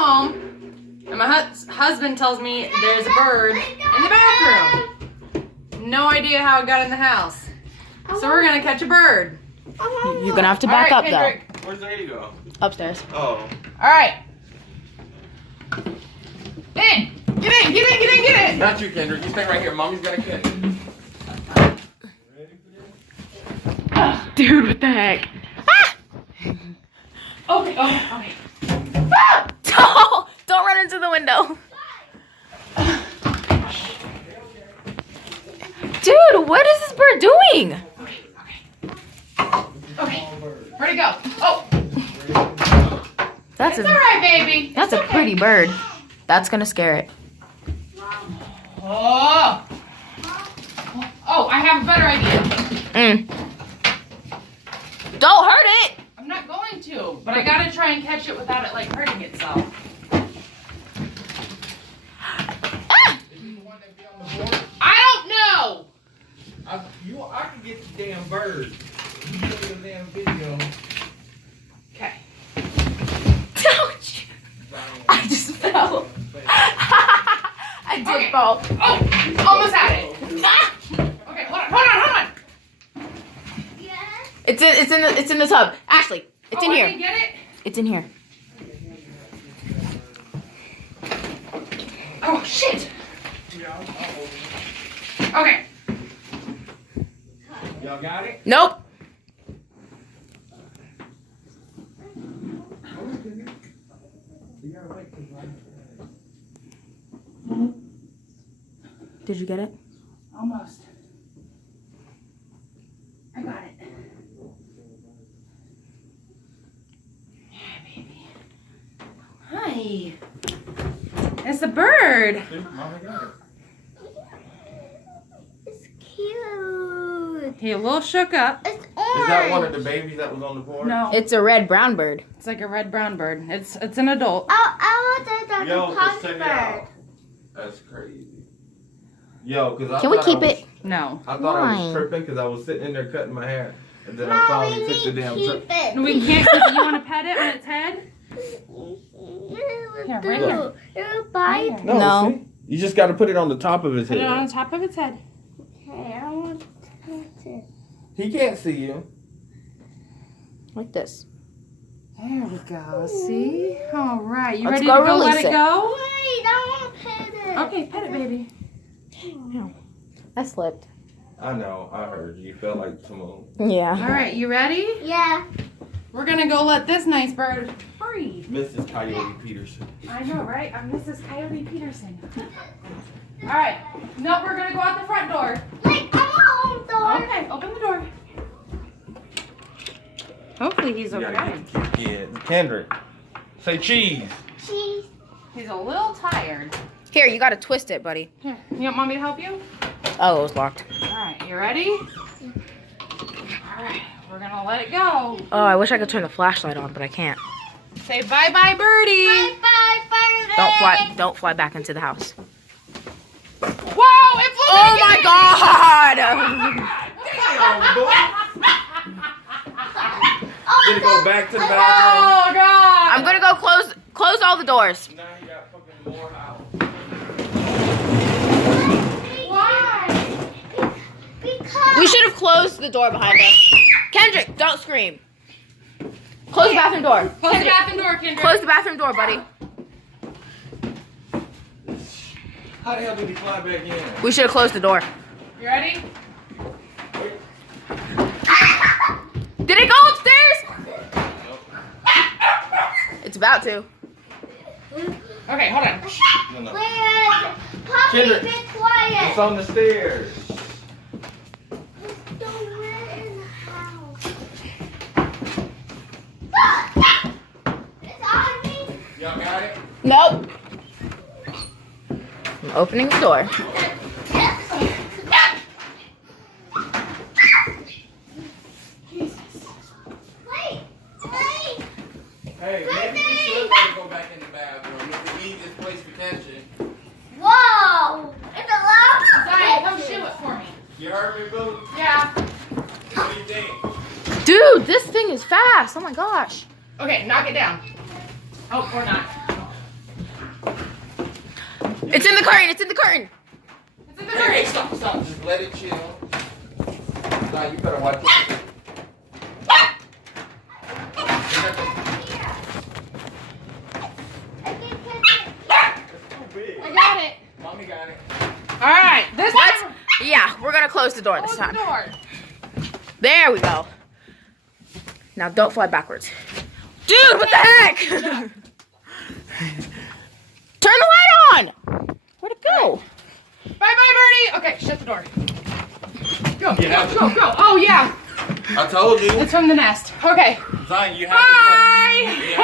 home, and my husband tells me there's a bird in the bathroom. No idea how it got in the house. So we're gonna catch a bird. You're gonna have to back up Kendrick. though. Where's Zay go? Upstairs. Oh. All right. In. Get in. Not you, Kendrick. You stay right here. Mommy's got a kid. Dude, what the heck? Okay. Ah! Don't run into the window. Dude, what is this bird doing? Okay. Where'd it go? Oh. That's It's all right, baby. That's It's a okay. pretty bird. That's gonna scare it. Oh, I have a better idea. Don't hurt it. I'm not going to, but I gotta try and catch it without it like hurting itself. I don't know. I can get the damn bird. You show your damn video. Okay. Ouch. I just fell. I did fall. Oh, almost had it. Okay, hold on. It's in the tub. Ashley, it's in I here. can get it. It's in here. Oh shit. Okay. Y'all got it? Nope. Did you get it? Almost. I got it. Yeah, baby. Hi. It's a bird. Mommy got it. It's cute. He a little shook up. It's orange. Is that one of the babies that was on the board? No, It's a red brown bird. it's like a red-brown bird. It's an adult. I want the Yo, just punk check it bird. out. That's crazy. Yo, because I Can we thought keep I was, it? No. I thought I Why? was tripping because I was sitting in there cutting my hair. And then I No, finally we took the need damn keep trip. it. We can't. You want to pet it on its head? Yeah, right here. You're bite. No. See? You just got to put it on the top of his Put head. it on the top of its head. Okay, I want to touch it. He can't see you. Like this. There we go. See? All right. You Let's ready go to go let release it it. go? Wait, I want to pet it. Okay, pet it, baby. I slipped. I know. I heard you. You felt like Simone. Yeah. All right. You ready? Yeah. We're gonna go let this nice bird free. Mrs. Coyote Peterson. I know, right? I'm Mrs. Coyote Peterson. All right. No, we're gonna go out the front door. Wait, I want to open the door. Okay. Open the door. Hopefully he's You gotta okay. get the kid. Kendrick. Say cheese. Cheese. He's a little tired. Here, you gotta twist it, buddy. Here, you want mommy to help you? Oh, it was locked. All right, you ready? All right, we're gonna let it go. Oh, I wish I could turn the flashlight on, but I can't. Say bye-bye, birdie. Bye, birdie. Don't fly back into the house. Whoa, it flew Oh back my in. god! Did it go back to the bathroom? Oh God! I'm gonna go close all the doors. Now you got fucking more house. Why? Because. We should have closed the door behind us. Kendrick, don't scream. Close the bathroom door. Close the bathroom door, Kendra. Close the bathroom door, buddy. How the hell did he fly back in? We should have closed the door. You ready? Did it go upstairs? It's about to. Okay, hold on. No. Where? Puppy, Kendrick. be quiet. It's on the stairs. Don't let it in the house. It's on me. Y'all got it? Nope. I'm opening the door. Wait. Hey, maybe we should let it go back in the bathroom. It's the easiest place for catching. Whoa. It's a lava. Zion, come shoe it for me. You heard me, boo? Yeah. What do you think? Dude, this thing is fast. Oh my gosh. Okay, knock it down. Oh, or not. It's in the curtain. It's in the curtain. It's in the Hey, curtain. hey, stop. Just let it chill. Nah, you better watch it. I got it. Mommy got it. All right. This Let's. time. Yeah, we're gonna close the door Close this the time. door. There we go. Now don't fly backwards. Dude, what the heck? Turn the light on. Where'd it go? Bye, Birdie. Okay, shut the door. Go, You have to- go. Oh yeah, I told you. it's from the nest. Okay. Zion, you have Bye. to.